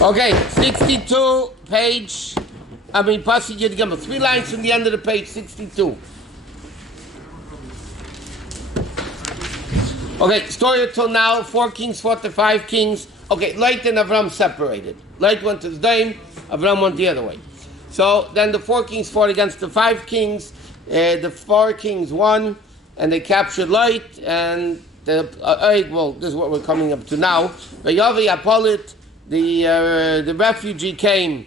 Okay, 62 page. Passage Yud Gimel. 3 lines from the end of the page, 62. Okay, story until now. 4 kings fought the 5 kings. Okay, Lech and Avraham separated. Lech went to the Daim, Avraham went the other way. So then the 4 kings fought against the 5 kings. The 4 kings won, and they captured Lech, and this is what we're coming up to now. Vayavi Apolit, the refugee came.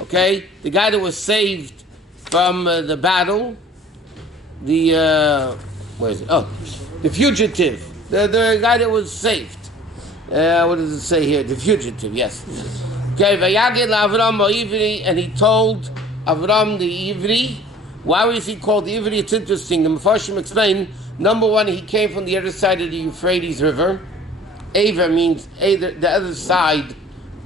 Okay, the guy that was saved from the battle. Where is it? Oh, the fugitive. The guy that was saved. What does it say here? The fugitive. Yes. Okay, Vayagid Avram Ivri, and he told Avram the Ivri. Why was he called Ivri? It's interesting. The Mefarshim explain. Number one, he came from the other side of the Euphrates River. Ava means the other side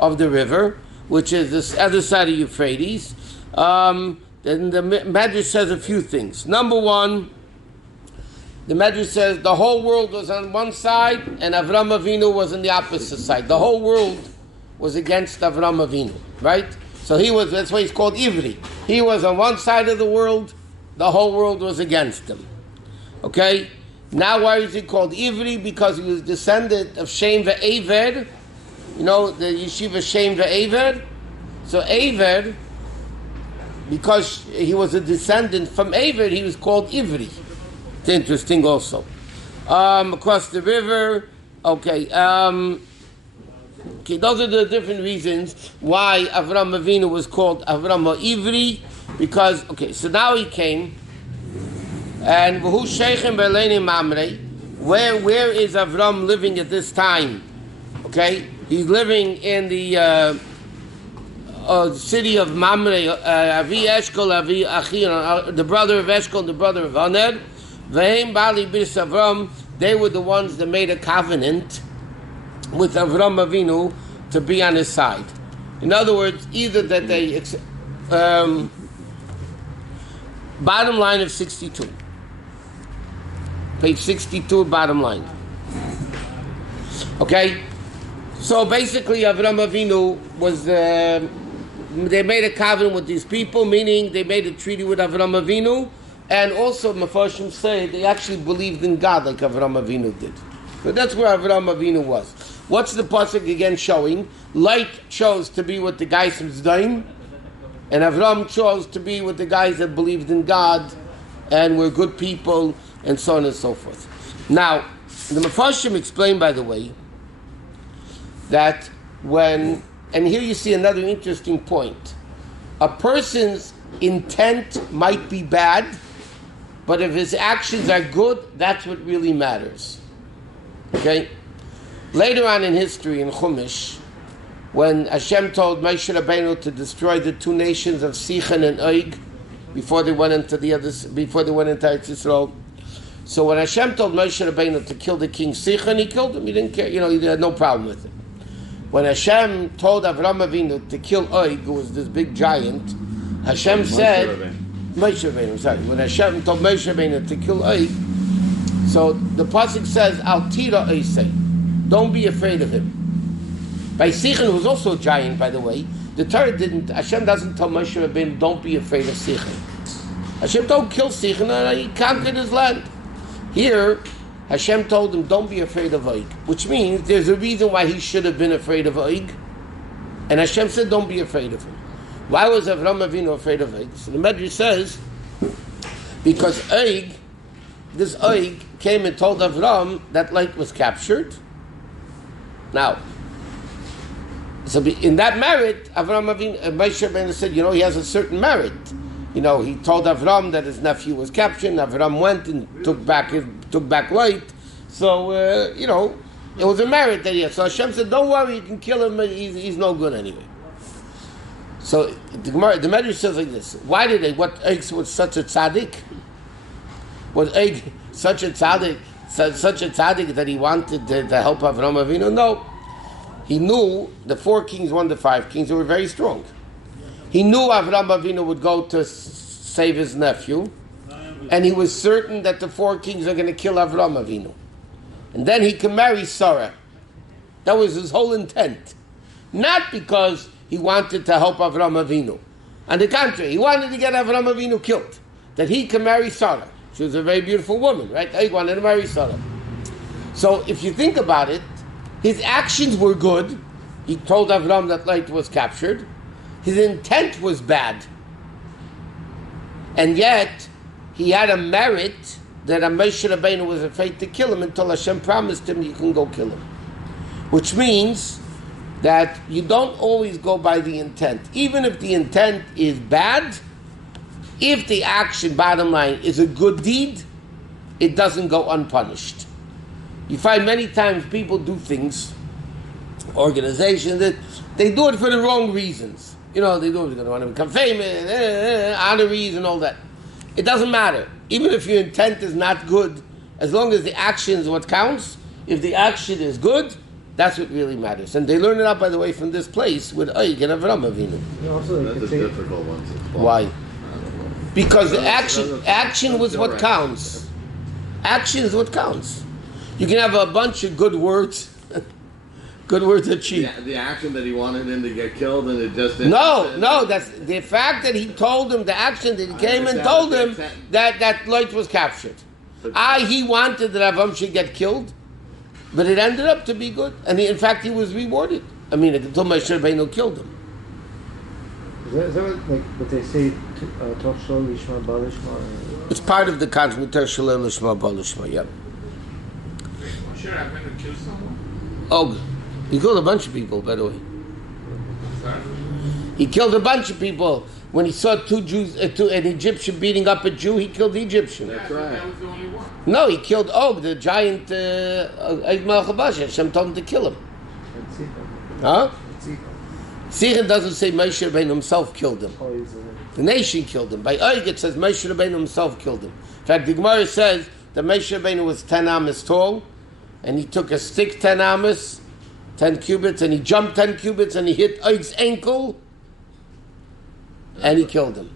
of the river, which is this other side of Euphrates. Then the Medrash says a few things. Number one, the Medrash says the whole world was on one side and Avraham Avinu was on the opposite side. The whole world was against Avraham Avinu, right? So that's why he's called Ivri. He was on one side of the world, the whole world was against him. Okay? Now why is he called Ivri? Because he was descendant of Shem ve'Ever. You know, the yeshiva Shem ve'Ever? So Ever, because he was a descendant from Ever, he was called Ivri. It's interesting also. Across the river, okay, those are the different reasons why Avraham Avinu was called Avraham Ivri, because, so now he came, and where is Avraham living at this time? Okay, he's living in the city of Mamre, Avi Eshkol, Avi Achir, the brother of Eshkol, the brother of Aner. Vehem Bali Birs Avram, they were the ones that made a covenant with Avraham Avinu to be on his side. In other words, either that they bottom line of 62. Page 62, bottom line. Okay? So basically, Avraham Avinu was, they made a covenant with these people, meaning they made a treaty with Avraham Avinu, and also, Mefarshim say, they actually believed in God like Avraham Avinu did. So that's where Avraham Avinu was. What's the pasuk again showing? Lech chose to be with the guys from Zdaim, and Avraham chose to be with the guys that believed in God and were good people, and so on and so forth. Now, the Mefarshim explain, by the way, that and here you see another interesting point. A person's intent might be bad, but if his actions are good, that's what really matters. Okay? Later on in history, in Chumash, when Hashem told Moshe Rabbeinu to destroy the 2 nations of Sichon and Og before they went into Eretz Yisrael. So when Hashem told Moshe Rabbeinu to kill the king Sichon, he killed him. He didn't care. He had no problem with it. When Hashem told Avraham Avinu to kill Og, who was this big giant, Hashem said, Moshe Rabbeinu, sorry. When Hashem told Moshe Rabbeinu to kill Og, so the pasuk says, Al tira Oisei, don't be afraid of him. By Sichon, who was also a giant, by the way, the Torah Hashem doesn't tell Moshe Rabbeinu, don't be afraid of Sichon. Hashem told kill Sichon, and he conquered his land. Here, Hashem told him, don't be afraid of Og, which means there's a reason why he should have been afraid of Og, and Hashem said, don't be afraid of him. Why was Avraham Avinu afraid of Og? So the Medrash says, because this Og came and told Avraham that Lech was captured. Now, so in that merit, Avraham Avinu, Moshe Rabbeinu said, he has a certain merit. He told Avraham that his nephew was captured, and Avraham went and took back Lech. So, it was a merit that he had. So Hashem said, don't worry, you can kill him, he's no good anyway. So the Medrash says like this: why did Og was such a tzaddik? Was Og such a tzaddik that he wanted to help Avraham Avinu? No. He knew the 4 kings won the 5 kings who were very strong. He knew Avraham Avinu would go to save his nephew, and he was certain that the 4 kings are going to kill Avraham Avinu. And then he can marry Sarah. That was his whole intent. not because he wanted to help Avraham Avinu. On the contrary, he wanted to get Avraham Avinu killed, that he can marry Sarah. She was a very beautiful woman, right? He wanted to marry Sarah. So if you think about it, his actions were good. He told Avraham that Lech was captured. His intent was bad. And yet, he had a merit that Moshe Rabbeinu was afraid to kill him until Hashem promised him you can go kill him. Which means that you don't always go by the intent. Even if the intent is bad, if the action, bottom line, is a good deed, it doesn't go unpunished. You find many times people do things, organizations, that they do it for the wrong reasons. They do it because they want to become famous, honorees and all that. It doesn't matter. Even if your intent is not good, as long as the action is what counts, if the action is good, that's what really matters. And they learn it out, by the way, from this place with Oig and Avraham Avinu. That's a difficult one. Why? Because the action was what counts. Action is what counts. You can have a bunch of good words. Good words are cheap. The action that he wanted him to get killed, and it just didn't. No. That's the fact that he told him, the action that he came and told him that Lech was captured. He wanted that Avraham should get killed, but it ended up to be good, and in fact he was rewarded. I mean, until Moshe Rabbeinu killed him. Is that what they say? Toch shlo lishma balishma. It's part of the concept. Toch shlo lishma balishma. Yep. Moshe Rabbeinu killed someone. Oh. He killed a bunch of people, by the way. He killed a bunch of people. When he saw an Egyptian beating up a Jew, he killed the Egyptian. That's right. That was the only one. No, he killed Og, the giant Eid Melech HaBasha. Hashem told him to kill him. Huh? Sichon doesn't say Moshe Rabbeinu himself killed him. The nation killed him. By Og it says Moshe Rabbeinu himself killed him. In fact, the Gemara says that Moshe Rabbeinu was 10 amas tall, and he took a stick 10 amas, 10 cubits, and he jumped 10 cubits, and he hit Og's ankle, and he killed him.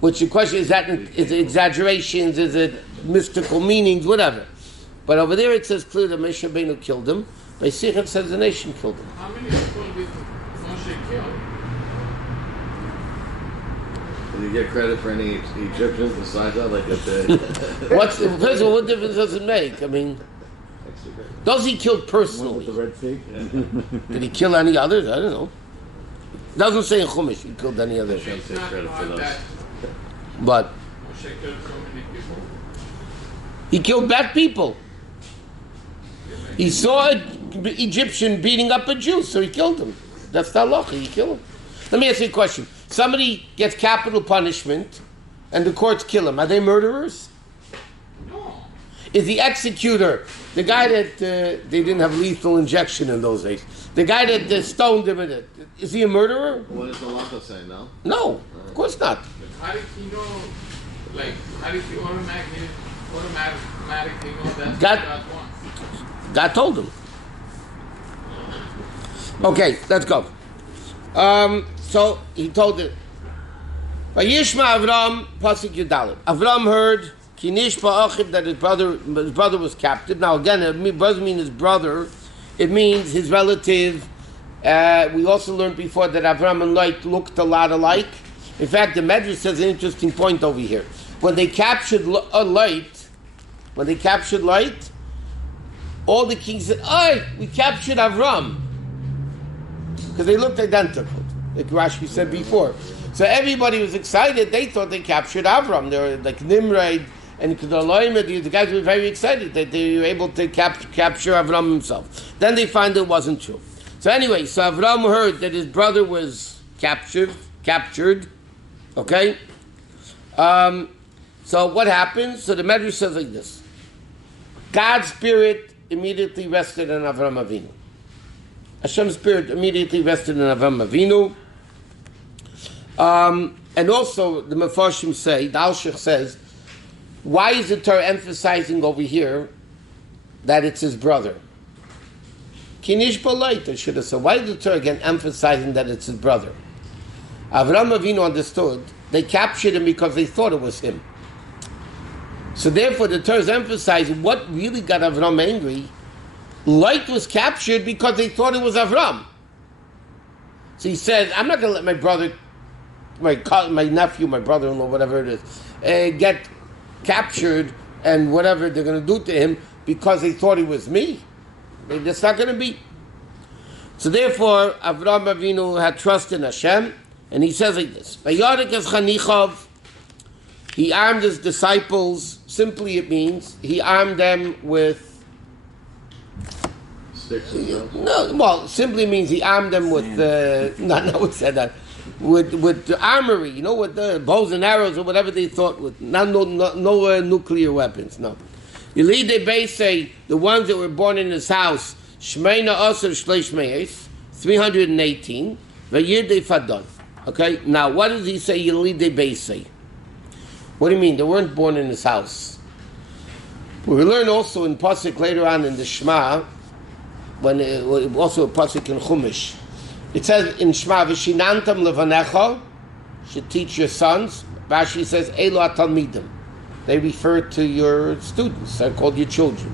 Which the question is it exaggerations, is it mystical meanings, whatever. But over there it says clearly that Moshe Rabbeinu killed him. By Sichon says the nation killed him. How many people did Moshe kill? Did he get credit for any Egyptians besides that? First of all, what difference does it make? I mean, those he killed personally. The red pig. Did he kill any others? I don't know. It doesn't say in Chumash he killed any others. Hashem takes credit for those. But Moshe killed so many people. he killed bad people. He saw an Egyptian beating up a Jew, so he killed him. That's the halacha, he killed him. Let me ask you a question. Somebody gets capital punishment and the courts kill him. Are they murderers? No. Is the executor, the guy that, they didn't have lethal injection in those days, the guy that stoned him, is he a murderer? What does the halacha say, no? No, of course not. But how did he know, how did he automatically know that's God- what God wants? God told him. Okay, let's go. So he told it. Vayishma Avraham pasuk Yudalit. Avraham heard Kinish Ba'achiv that his brother was captive. Now again, it doesn't mean his brother. It means his relative. We also learned before that Avraham and Lech looked a lot alike. In fact, the Medrash says an interesting point over here. When they captured Lech, all the kings said, "Oh, we captured Avraham," because they looked identical, like Rashi said before. So everybody was excited. They thought they captured Avraham. They were like Nimrod and Kedaloim. The guys were very excited that they were able to capture Avraham himself. Then they found it wasn't true. So anyway, so Avraham heard that his brother was captured. Okay. So what happened? So the Medrash says like this: God's spirit immediately rested on Avraham Avinu. Hashem's spirit immediately rested on Avraham Avinu. And also, the Mefarshim say, the Alshich says, why is the Torah emphasizing over here that it's his brother? Kinish B'Leit, I should have said. Why is the Torah again emphasizing that it's his brother? Avraham Avinu understood they captured him because they thought it was him. So therefore, the Torah is emphasizing what really got Avraham angry. Lech was captured because they thought it was Avraham. So he said, I'm not going to let my brother, my nephew, my brother-in-law, whatever it is, get captured and whatever they're going to do to him because they thought he was me. That's not going to be. So therefore, Avraham Avinu had trust in Hashem, and he says like this: "Vayarik es chanichav." He armed his disciples. Simply, it means he armed them with Sticks and nails. no. Well, simply means he armed them with not what said that with the armory. You know, with the bows and arrows or whatever they thought with. No nuclear weapons. No. Yelidei Beisei, the ones that were born in his house. Shmeina Asar Shleish Meis, 318. Vayidei Fadon. Okay, now what does he say? Yelidei Beisei. What do you mean? They weren't born in his house. We learn also in pasuk later on in the Shema, when also a pasuk in Chumash. It says in Shema, "V'shinantam levanecha," should teach your sons. Rashi says, "Elo atalmidim." They refer to your students. They're called your children.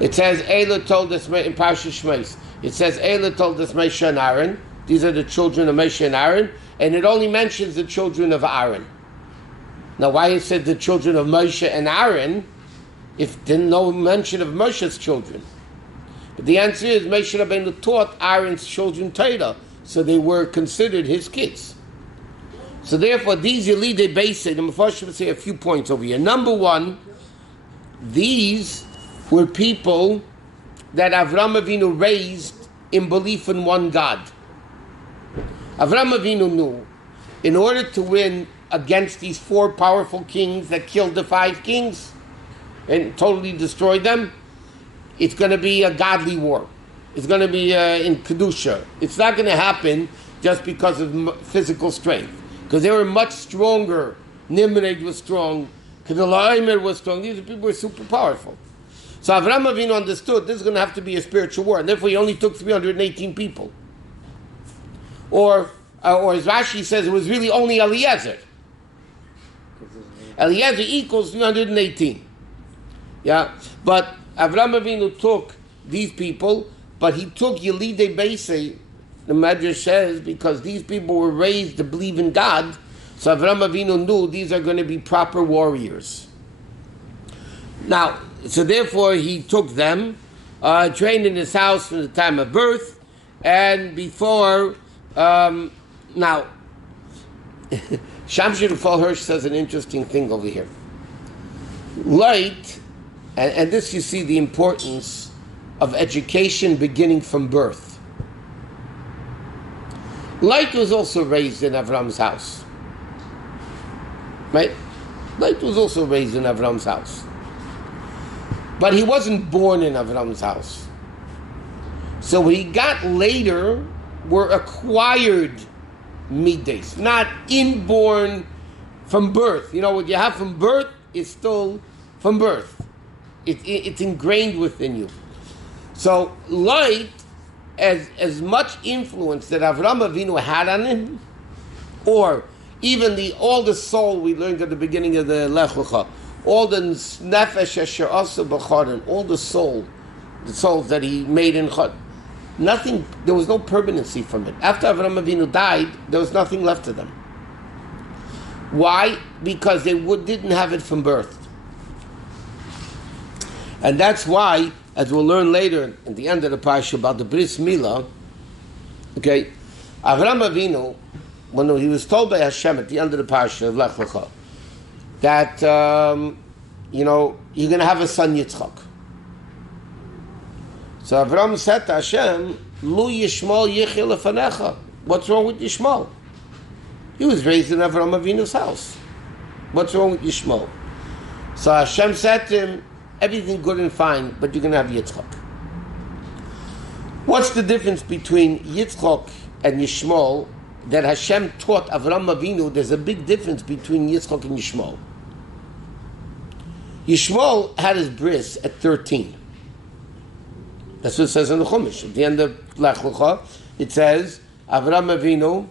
It says, Eila told us in Parsha Shmeis. It says, Eila told us Moshe and Aaron. These are the children of Moshe and Aaron. And it only mentions the children of Aaron. Now, why it said the children of Moshe and Aaron if there's no mention of Moshe's children? But the answer is, Moshe Rabbeinu taught Aaron's children Torah, so they were considered his kids. So therefore, these Yelidei Beisei, the Mefarshim would say a few points over here. Number one, these were people that Avraham Avinu raised in belief in one God. Avraham Avinu knew, in order to win against these four powerful kings that killed the five kings and totally destroyed them, it's going to be a godly war. It's going to be in Kedusha. It's not going to happen just because of physical strength. Because they were much stronger. Nimrod was strong. Kedala'imer was strong. These people were super powerful. So Avraham Avinu understood this is going to have to be a spiritual war, and therefore he only took 318 people. Or as Rashi says, it was really only Eliezer. Eliezer equals 318. Yeah, but Avraham Avinu took these people, but he took Yelidei Beisei, the Medrash says, because these people were raised to believe in God, so Avraham Avinu knew these are going to be proper warriors. Now, so therefore he took them, trained in his house from the time of birth, and before, now, Shamshir Fall Hirsch says an interesting thing over here. Light, and this you see the importance of education beginning from birth. Light was also raised in Avram's house. Right? Light was also raised in Avram's house. But he wasn't born in Avram's house. So what he got later were acquired midas, not inborn from birth. You know, what you have from birth is still from birth. It's ingrained within you. So light, as much influence that Avraham Avinu had on him, or even all the soul we learned at the beginning of the Lech Lecha, all the nefesh asher asa b'chadin, all the souls that he made in chad, nothing. There was no permanency from it. After Avraham Avinu died, there was nothing left of them. Why? Because they didn't have it from birth, and that's why, as we'll learn later at the end of the parsha about the bris milah, okay, Avraham Avinu, when he was told by Hashem at the end of the parsha of Lech Lecha that you're going to have a son Yitzchak. So Avraham said to Hashem, "Lu Yishmael Yichel Lefanecha." What's wrong with Yishmael? He was raised in Avraham Avinu's house. What's wrong with Yishmael? So Hashem said to him, "Everything good and fine, but you're going to have Yitzchak." What's the difference between Yitzchak and Yishmael that Hashem taught Avraham Avinu? There's a big difference between Yitzchak and Yishmael. Yishmael had his bris at 13. That's what it says in the Chumash. At the end of Lech Lecha, it says Avraham Avinu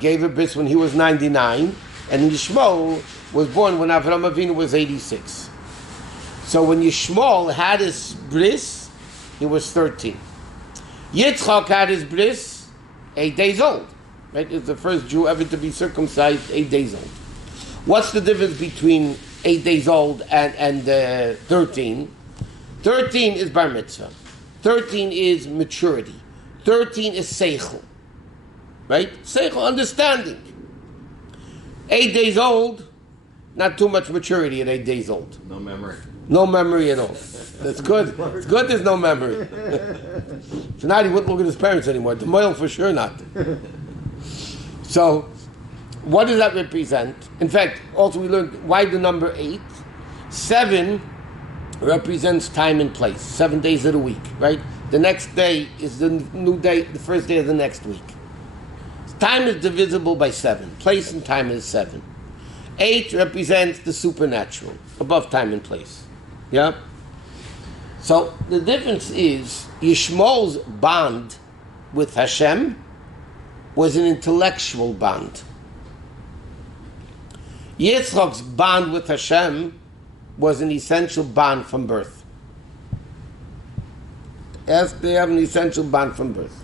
gave a bris when he was 99, and Yishmael was born when Avraham Avinu was 86. So when Yishmael had his bris, he was 13. Yitzchak had his bris 8 days old. Right? It's the first Jew ever to be circumcised 8 days old. What's the difference between 8 days old and 13? 13 is bar mitzvah. 13 is maturity. 13 is seichel. Right? Seichel, understanding. 8 days old, not too much maturity at 8 days old. No memory. No memory at all. That's good. It's good there's no memory. So now he wouldn't look at his parents anymore. The male for sure not. So, what does that represent? In fact, also we learned why the number 8. 7 represents time and place. 7 days of the week, right? The next day is the new day, the first day of the next week. Time is divisible by 7. Place and time is 7. 8 represents the supernatural, above time and place. Yeah? So the difference is Yishmael's bond with Hashem was an intellectual bond. Yitzchak's bond with Hashem was an essential bond from birth. Yes, they have an essential bond from birth.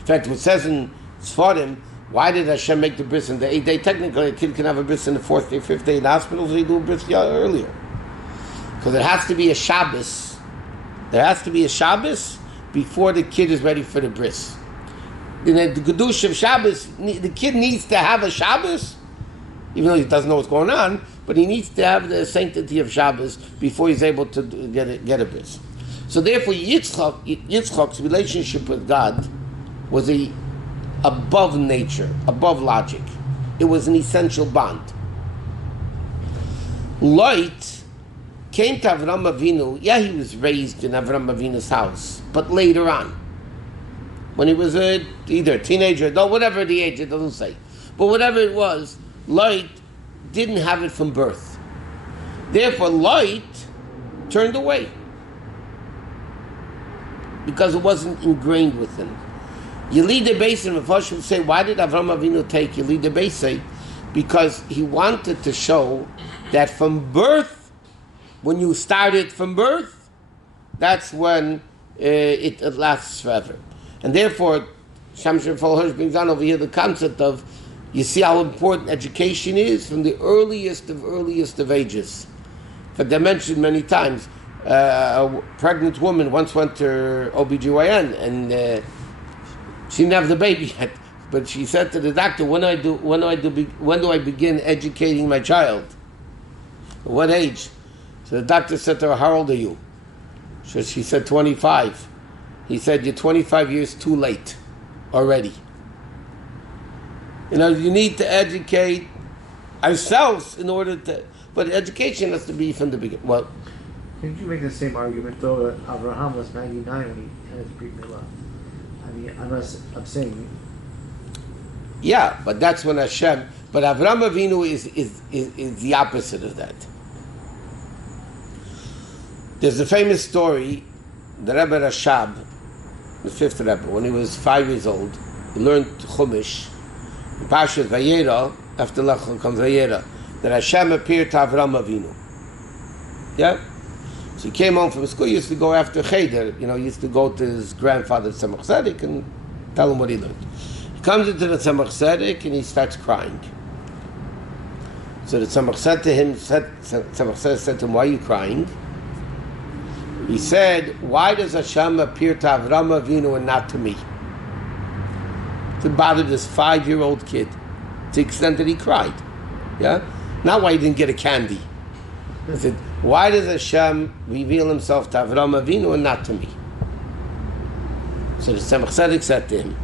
In fact, it says in Sfarim, why did Hashem make the bris in the 8th day? Technically, a kid can have a bris in the 4th day, 5th day in the hospital, so you do a bris earlier. Because there has to be a Shabbos. There has to be a Shabbos before the kid is ready for the bris. In the Gedush of Shabbos, the kid needs to have a Shabbos, even though he doesn't know what's going on, but he needs to have the sanctity of Shabbos before he's able to get a bris. So therefore, Yitzchak's relationship with God was above nature, above logic. It was an essential bond. Lot came to Avraham Avinu. Yeah, he was raised in Avraham Avinu's house, but later on, when he was either a teenager, adult, whatever the age, it doesn't say. But whatever it was, Lot didn't have it from birth. Therefore, Lot turned away because it wasn't ingrained with him. Yelid Beisei, Mephoshim say, why did Avraham Avinu take Yelid Beisei? Because he wanted to show that from birth, when you started from birth, that's when it lasts forever. And therefore, Shamshir Falhursh brings on over here the concept of, you see how important education is from the earliest of ages. But they mentioned many times, a pregnant woman once went to her OBGYN and she didn't have the baby yet, but she said to the doctor, when do I begin educating my child? At what age? So the doctor said to her, how old are you? So she said 25. He said, you're 25 years too late already. You know, you need to educate ourselves in order to, but education has to be from the beginning. Well, Couldn't you make the same argument though that Avraham was 99 when he had his Brit Milah? I mean, I'm saying. Yeah, but that's when Hashem. But Avraham Avinu is the opposite of that. There's a famous story. The Rebbe Rashab, the 5th Rebbe, when he was 5 years old, he learned Chumash. In Parashat Vayera, after Lech Lecha comes Vayera, that Hashem appeared to Avraham Avinu. Yeah? So he came home from school, he used to go after Cheder, he used to go to his grandfather Tzemach Tzedek and tell him what he learned. He comes into the Tzemach Tzedek and he starts crying. So the Tzemach said to him, Tzemach Tzedek said to him, why are you crying? He said, why does Hashem appear to Avraham Avinu and not to me? It bothered this 5-year-old kid to the extent that he cried. Yeah? Not why he didn't get a candy. He said, why does Hashem reveal himself to Avraham Avinu and not to me? So the Tzemach Tzedek said to him,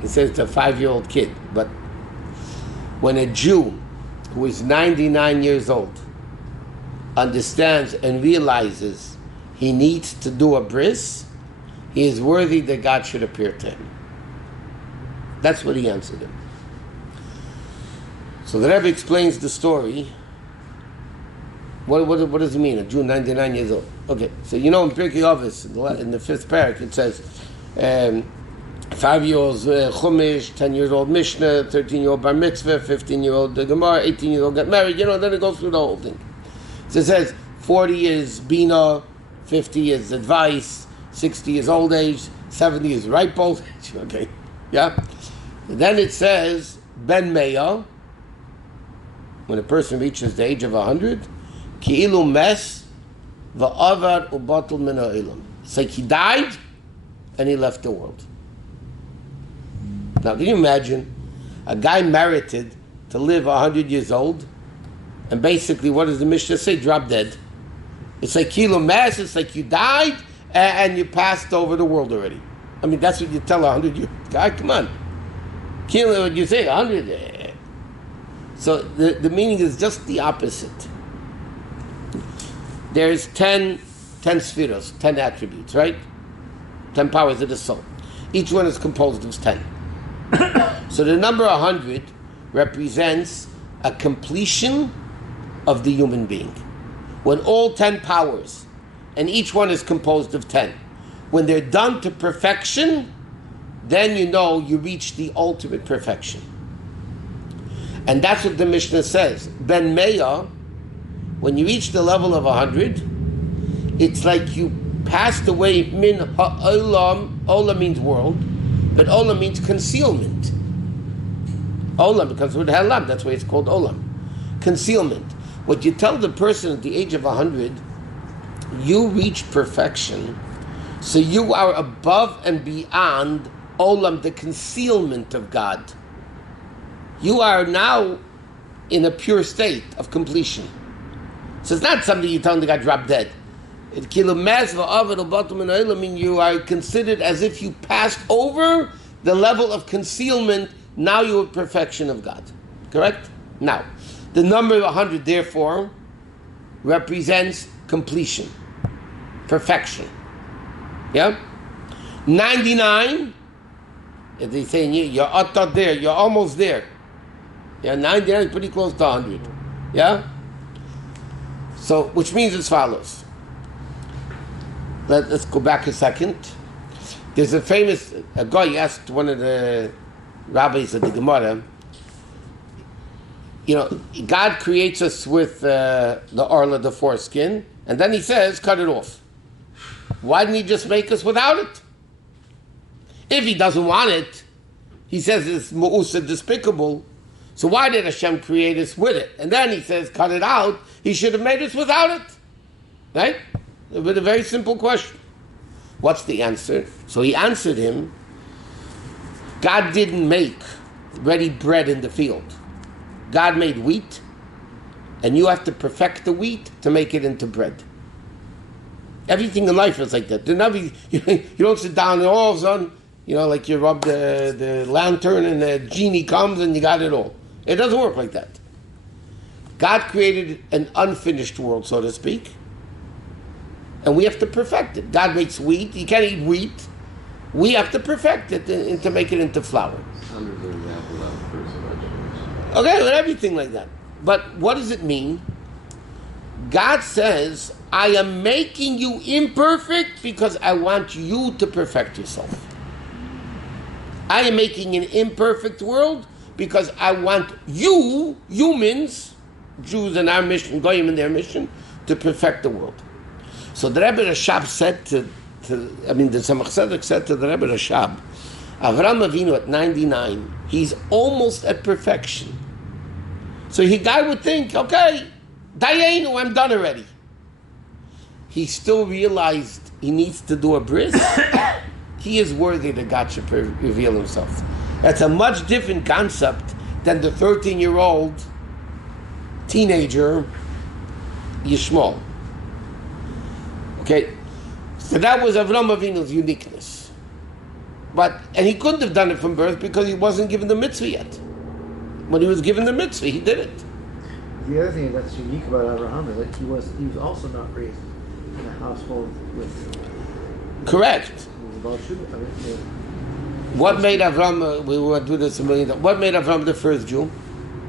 he says to a 5-year-old kid, but when a Jew who is 99 years old understands and realizes he needs to do a bris, he is worthy that God should appear to him. That's what he answered him. So the Rebbe explains the story. What does it mean? A Jew 99 years old. Okay, so in Pirkei Avos, in the 5th parak, it says 5-year-old Chumash, 10-year-old Mishnah, 13-year-old Bar Mitzvah, 15-year-old Gemara, 18-year-old get married. Then it goes through the whole thing. So it says 40 is Bina, 50 is advice, 60 is old age, 70 is ripe old age. Okay. Yeah? Then it says, Ben Meya, when a person reaches the age of 100, Ki'ilu mes va'avar ubatul min ha'olam. It's like he died and he left the world. Now, can you imagine a guy merited to live 100 years old, and basically, what does the Mishnah say? Drop dead. It's like kilo mass. It's like you died and you passed over the world already. I mean, that's what you tell a 100-year-old guy. Come on, kilo. What you say? 100. So the meaning is just the opposite. There's 10 spheros, 10 attributes, right? 10 powers of the soul. Each one is composed of 10. So the number 100 represents a completion of the human being. When all 10 powers, and each one is composed of 10, when they're done to perfection, then you know you reach the ultimate perfection. And that's what the Mishnah says. Ben Meya, when you reach the level of 100, it's like you passed away min ha'olam. Olam means world, but olam means concealment. Olam becomes with halam, that's why it's called olam. Concealment. What you tell the person at the age of 100, you reach perfection, so you are above and beyond olam, the concealment of God. You are now in a pure state of completion. So it's not something you tell them they got dropped dead. Mean you are considered as if you passed over the level of concealment. Now you are perfection of God. Correct? Now, the number 100, therefore, represents completion, perfection. Yeah? 99, if they say you're out there, you're almost there. Yeah, 99 is pretty close to 100. Yeah? So, which means as follows. Let's go back a second. There's a famous a guy asked one of the rabbis of the Gemara, God creates us with the arla, the foreskin, and then he says, cut it off. Why didn't he just make us without it? If he doesn't want it, he says it's mu'usa, despicable, so why did Hashem create us with it? And then he says, cut it out. He should have made us without it. Right? With a very simple question. What's the answer? So he answered him, God didn't make ready bread in the field. God made wheat, and you have to perfect the wheat to make it into bread. Everything in life is like that. You don't sit down and all of a sudden, like you rub the lantern and the genie comes and you got it all. It doesn't work like that. God created an unfinished world, so to speak, and we have to perfect it. God makes wheat. You can't eat wheat. We have to perfect it and to make it into flour. Hundreds of examples of fruits and vegetables. Okay, with everything like that. But what does it mean? God says, I am making you imperfect because I want you to perfect yourself. I am making an imperfect world because I want you, humans, Jews in our mission, Goyim in their mission, to perfect the world. So the Rebbe Rashab said the Tzemach Tzedek said to the Rebbe Rashab, Avraham Avinu at 99, he's almost at perfection. So the guy would think, okay, Dayenu, I'm done already. He still realized he needs to do a bris. He is worthy that God should reveal himself. That's a much different concept than the 13-year-old teenager Yishmael. Okay, so that was Avraham Avinu's uniqueness. And he couldn't have done it from birth because he wasn't given the mitzvah yet. When he was given the mitzvah, he did it. The other thing that's unique about Avraham is that he was also not raised in a household with. Correct. He was about to. What made Avraham? We will do this a million times. What made Avraham the first Jew?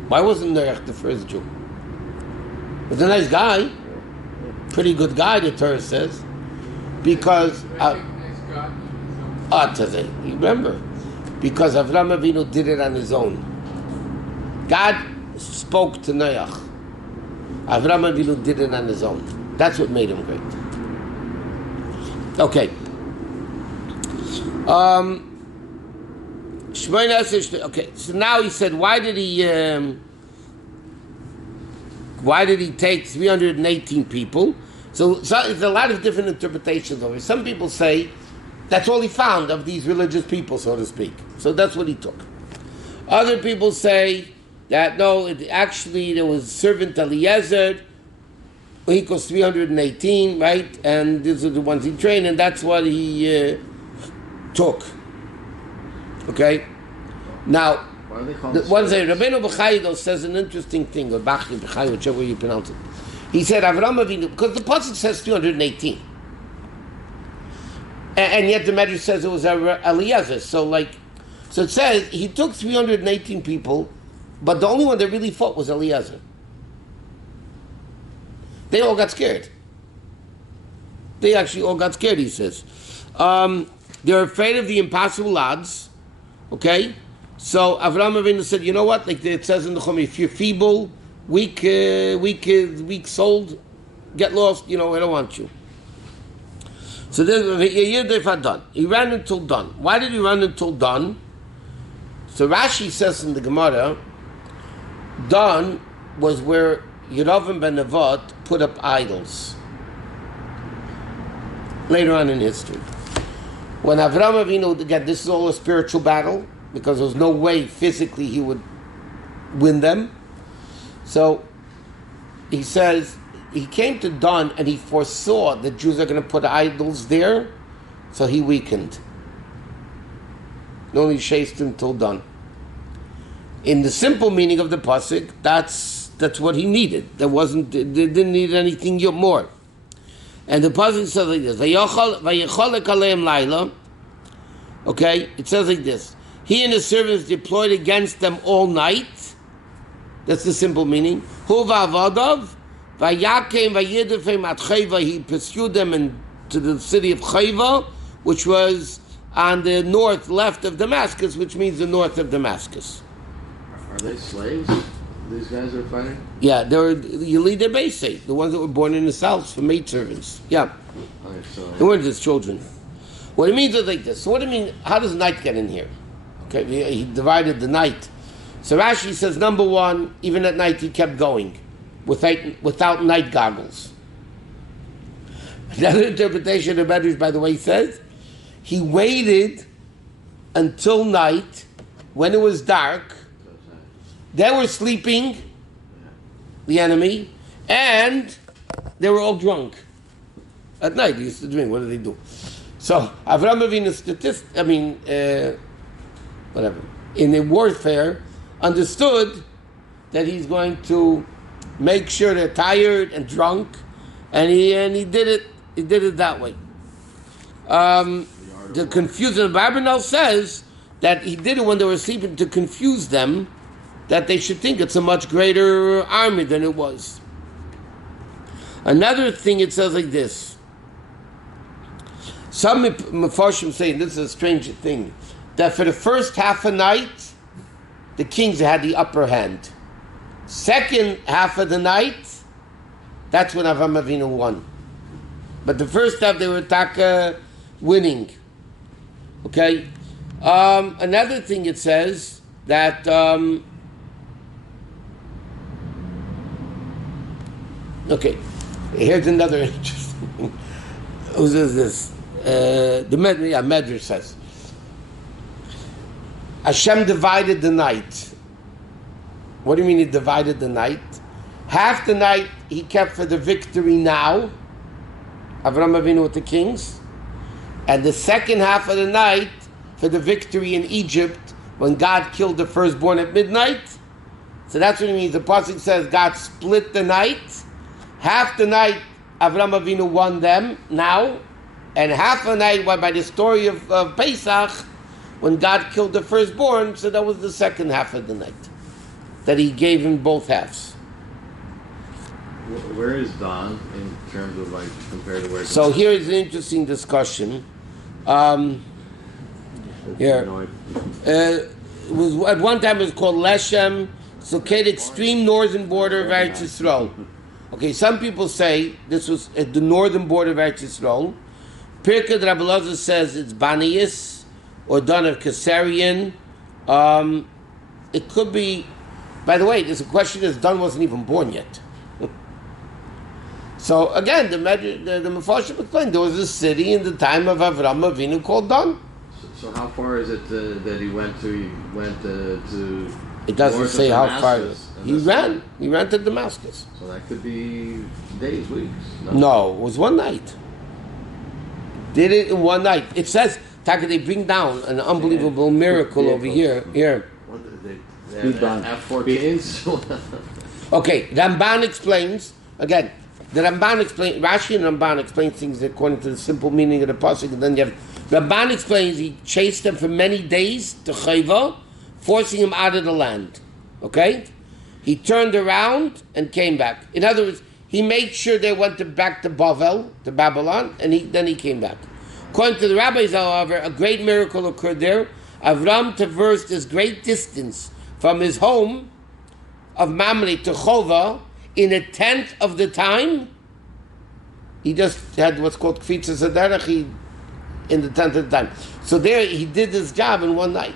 Why wasn't Noach the first Jew? He was a nice guy, pretty good guy. The Torah says, because remember, because Avraham Avinu did it on his own. God spoke to Noach. Avraham Avinu did it on his own. That's what made him great. Okay. Okay, so now he said, why did he take 318 people? So there's a lot of different interpretations of it. Some people say that's all he found of these religious people, so to speak. So that's what he took. Other people say that no, actually there was servant Eliezer, who equals 318, right? And these are the ones he trained, and that's what he took. Okay? Now, Why are they called one say, Rabbeinu B'chai says an interesting thing, or B'chai, B'chai, whichever way you pronounce it. He said, Avraham Avinu, because the passage says 318. And yet the Medrash says it was Eliezer. So it says he took 318 people, but the only one that really fought was Eliezer. They all got scared. They actually all got scared, he says. They're afraid of the impossible odds. Okay? So Avraham Avinu said, you know what? Like it says in the Chumash, if you're feeble, weak-souled, get lost, I don't want you. So then, he ran until dawn. Why did he run until dawn? So Rashi says in the Gemara, dawn was where Yerovam ben Nevat put up idols. Later on in history. When Avraham Avinu, again, this is all a spiritual battle, because there was no way physically he would win them. So he says, he came to dawn and he foresaw that Jews are going to put idols there, so he weakened. Only chased him till dawn. In the simple meaning of the pasuk, that's what he needed. They didn't need anything more. And the pasuk says like this: "Vayicholek aleim laila." Okay, it says like this: he and his servants deployed against them all night. That's the simple meaning. Hu va'avadav vayakem vayidefem at Chayva. He pursued them into the city of Chayva, which was on the left of Damascus, which means the north of Damascus. Are they slaves? These guys are fighting? Yeah, they were Yelidei Beisei, the ones that were born in the south for maidservants. Yeah. Okay, so They weren't just children. What it means is like this. So what do you mean, how does night get in here? Okay, he divided the night. So Rashi says, number one, even at night he kept going without night goggles. Another interpretation of Medrash, by the way, says he waited until night when it was dark. They were sleeping, the enemy, and they were all drunk. At night, they used to drink. What do they do? So, Avraham Avinu's in the warfare, understood that he's going to make sure they're tired and drunk, and he did it. He did it that way. The confusion of Barbanel says that he did it when they were sleeping to confuse them, that they should think it's a much greater army than it was. Another thing, it says like this. Some Mefarshim say, and this is a strange thing, that for the first half a night, the kings had the upper hand. Second half of the night, that's when Avraham Avinu won. But the first half, they were winning. Okay? Another thing it says, that okay, here's another interesting thing. Who says this? The Medrash says Hashem divided the night. What do you mean he divided the night? Half the night he kept for the victory now, Avraham Avinu with the kings, and the second half of the night for the victory in Egypt when God killed the firstborn at midnight. So that's what it means. The pasuk says God split the night. Half the night Avraham Avinu won them now, and half the night by the story of Pesach when God killed the firstborn. So that was the second half of the night that he gave him both halves. where is dawn in terms of compared to where? So here is an interesting discussion. Here, it was at one time it was called Leshem, located extreme northern border of Eretz Yisrael. Okay, some people say this was at the northern border of Eretz Yisrael. Pirkei Rabbi Elazar says it's Banias, or Don of Kesarian, It could be. By the way, there's a question: is Dan wasn't even born yet. So again, the Mefarshim explained there was a city in the time of Avraham Avinu called Dan. So how far is it that he went to? He went to. It doesn't north of say how far. Damascus, and He this- ran. He ran to Damascus. So that could be days, weeks. No, it was one night. Did it in one night. It says, Taka, they bring down an unbelievable miracle over here. Here. What did they Speed bump. F-14s? Okay, Ramban explains, again, Rashi and Ramban explains things according to the simple meaning of the pasuk, and then you have, Ramban explains he chased them for many days to Chayva, forcing him out of the land. Okay? He turned around and came back. In other words, he made sure they went back to Bavel, to Babylon, and then he came back. According to the rabbis, however, a great miracle occurred there. Avram traversed this great distance from his home of Mamre to Chova in a tenth of the time. He just had what's called Kfitzas Haderech in the tenth of the time. So there he did this job in one night.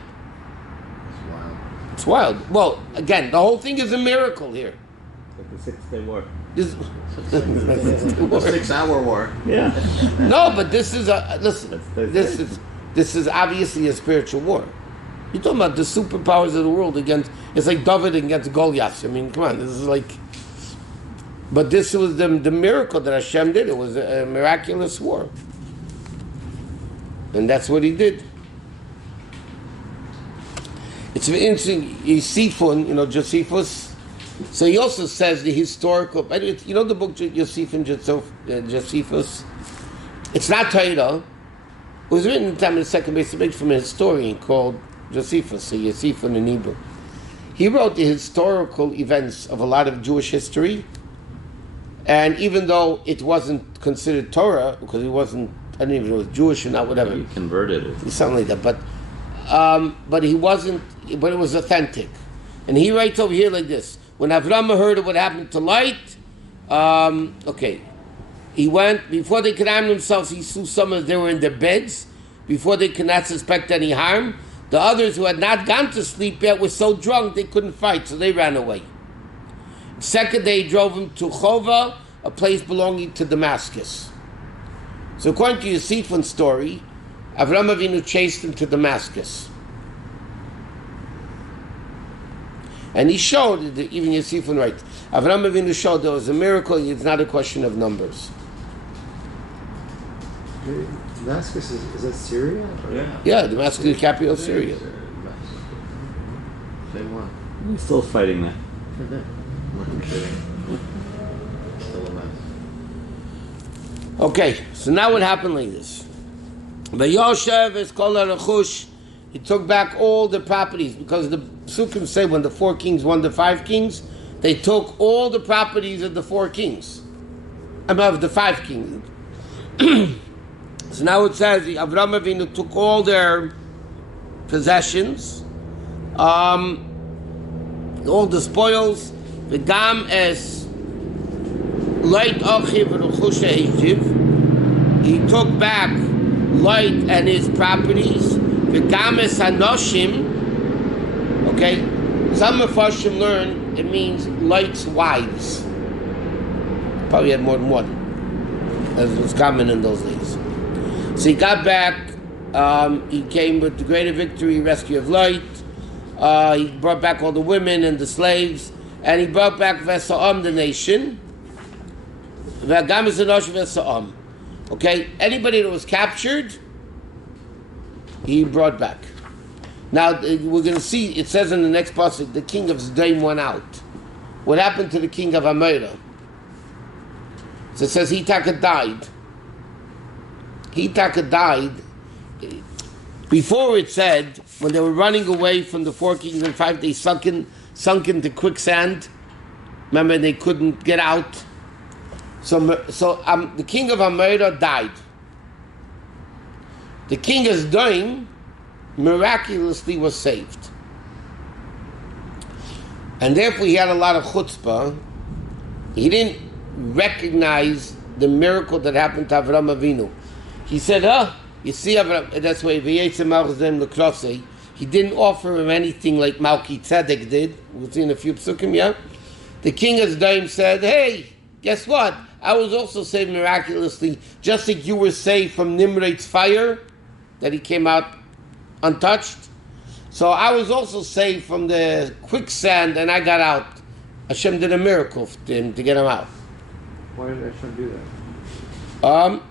Wow. It's wild. Well, again, the whole thing is a miracle here. Like the 6-day war. This, The 6-hour war. Yeah. no, but this is a listen. That's This is obviously a spiritual war. You're talking about the superpowers of the world against. It's like David against Goliath. I mean, come on. This is like. But this was the miracle that Hashem did. It was a miraculous war, and that's what He did. It's very interesting. Josephus. So he also says the historical. You know the book Josephus. It's not Torah. It was written in the time of the second base from a historian called Josephus, Josephus in Hebrew. He wrote the historical events of a lot of Jewish history, and even though it wasn't considered Torah, because he wasn't, I don't even know if it was Jewish or not, whatever. He converted it. Something like that, but he wasn't, but it was authentic. And he writes over here like this, when Avraham heard of what happened to Light, he went, before they could arm themselves, he saw some of them were in their beds, before they could not suspect any harm. The others who had not gone to sleep yet were so drunk they couldn't fight, so they ran away. Second day, he drove him to Chova, a place belonging to Damascus. So according to Yosef's story, Avraham Avinu chased him to Damascus. And he showed, even Yosef writes, Avraham Avinu showed there was a miracle, it's not a question of numbers. Damascus, is that Syria? Or? Yeah, Damascus is the capital of Syria. Same one. He's still fighting that. I'm kidding. Still a mess. Okay, so now what happened like this? Vayoshev is called Arachush. He took back all the properties because the Psukim say when the 4 kings won the 5 kings, they took all the properties of the 4 kings. Of the 5 kings. So now it says Avraham Avinu took all their possessions, all the spoils, v'gam es Light Achiv Ruchusha Ejiv. He took back Light and his properties, v'gam es Hanoshim. Okay, some Mefarshim learn it means Light's wives. Probably had more than one, as was common in those days. So he got back, he came with the greater victory, rescue of Light, he brought back all the women and the slaves, and he brought back Vesa'am, the nation. Okay, anybody that was captured, he brought back. Now, we're going to see, it says in the next passage, the king of Zdaim went out. What happened to the king of Amorah? So it says Hitaka died. Hitaka died. Before it said, when they were running away from the 4 kings and 5, they sunk into quicksand. Remember, they couldn't get out. So the king of Amorah died. The king of Zdaim miraculously was saved. And therefore he had a lot of chutzpah. He didn't recognize the miracle that happened to Avraham Avinu. He said, you see Avraham, that's why he he didn't offer him anything like Malki Tzedek did. We'll see in a few psukim, yeah? The king of Sodom said, hey, guess what? I was also saved miraculously, just like you were saved from Nimrod's fire, that he came out untouched. So I was also saved from the quicksand and I got out. Hashem did a miracle to him to get him out. Why did Hashem do that?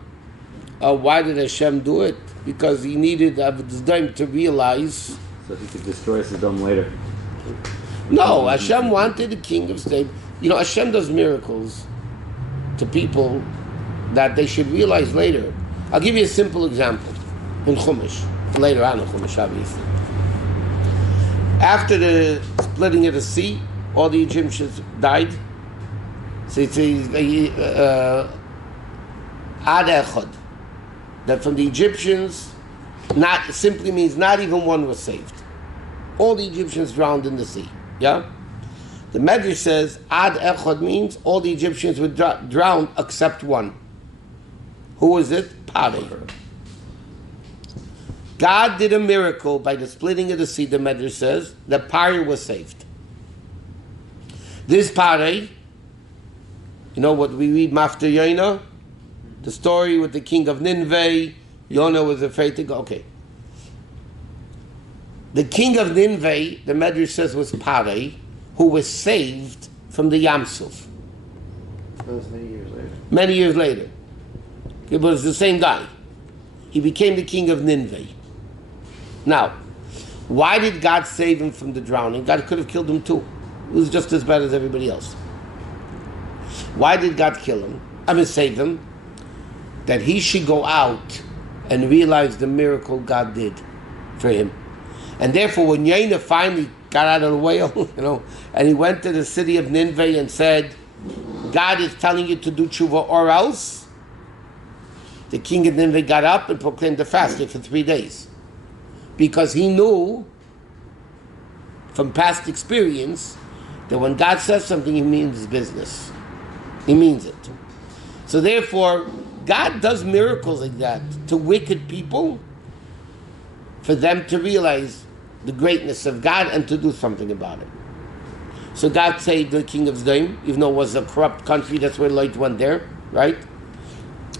Why did Hashem do it? Because he needed Sodom to realize. So he could destroy Sodom later. No, Hashem wanted the king of Sodom. You know, Hashem does miracles to people that they should realize later. I'll give you a simple example in Chumash. Later on in Chumash, obviously. After the splitting of the sea, all the Egyptians died. So it says, Ad Echad. That from the Egyptians, not simply means not even one was saved. All the Egyptians drowned in the sea. Yeah? The Medrash says, Ad Echad means all the Egyptians were drowned except one. Who was it? Pare. God did a miracle by the splitting of the sea, the Medrash says, that Pare was saved. This Pare, you know what we read, Mafter Yonah? The story with the king of Nineveh. Yonah was afraid to go. Okay. The king of Nineveh, the Medrash says, was Pare, who was saved from the Yam Suf. That was many years later. Many years later. It was the same guy. He became the king of Nineveh. Now, why did God save him from the drowning? God could have killed him too. He was just as bad as everybody else. Why did God kill him? Save him. That he should go out and realize the miracle God did for him. And therefore, when Yonah finally got out of the whale, and he went to the city of Nineveh and said, God is telling you to do tshuva or else, the king of Nineveh got up and proclaimed a fast for 3 days. Because he knew from past experience that when God says something, he means business. He means it. So therefore, God does miracles like that to wicked people for them to realize the greatness of God and to do something about it. So God saved the king of Sodom, even though it was a corrupt country, that's where Lot went there, right?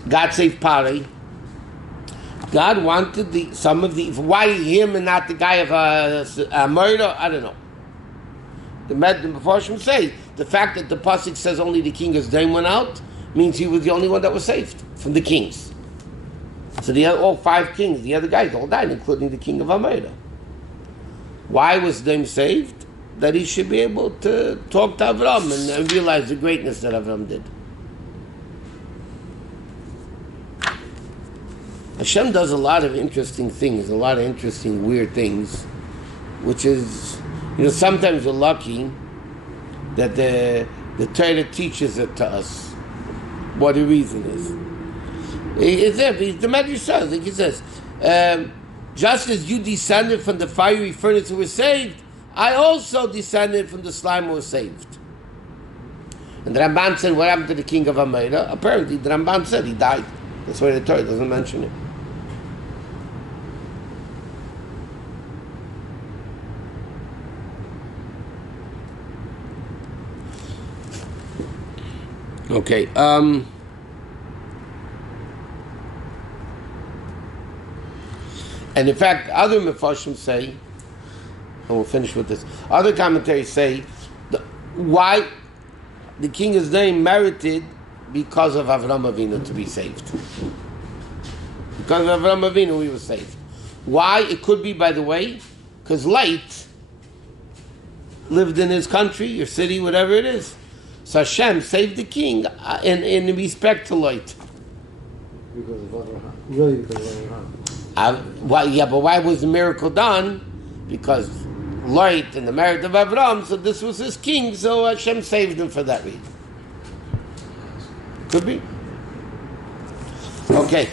God saved Pare. God wanted why him and not the guy of a murder? I don't know. The Mefarshim say the fact that the pasuk says only the king of Sodom went out means he was the only one that was saved from the kings. So all 5 kings, the other guys all died, including the king of Amorah. Why was Sodom saved? That he should be able to talk to Avraham and realize the greatness that Avraham did. Hashem does a lot of interesting things, a lot of interesting weird things, which is, sometimes we're lucky that the Torah teaches it to us, what the reason is. It's there, the Medrash says, like he says, just as you descended from the fiery furnace and were saved, I also descended from the slime and was saved. And the Ramban said, what happened to the king of Amorah? Apparently, the Ramban said he died. That's why the Torah doesn't mention it. Okay. And in fact, other Mefarshim say, and we'll finish with this, other commentaries say, why the king is named merited because of Avraham Avinu to be saved. Because of Avraham Avinu, he was saved. Why? It could be, by the way, because Light lived in his country, or city, whatever it is. So Hashem saved the king in respect to Light. Because of Avraham. Really because of Avraham. But why was the miracle done? Because Light and the merit of Avraham, so this was his king, so Hashem saved him for that reason. Could be. Okay.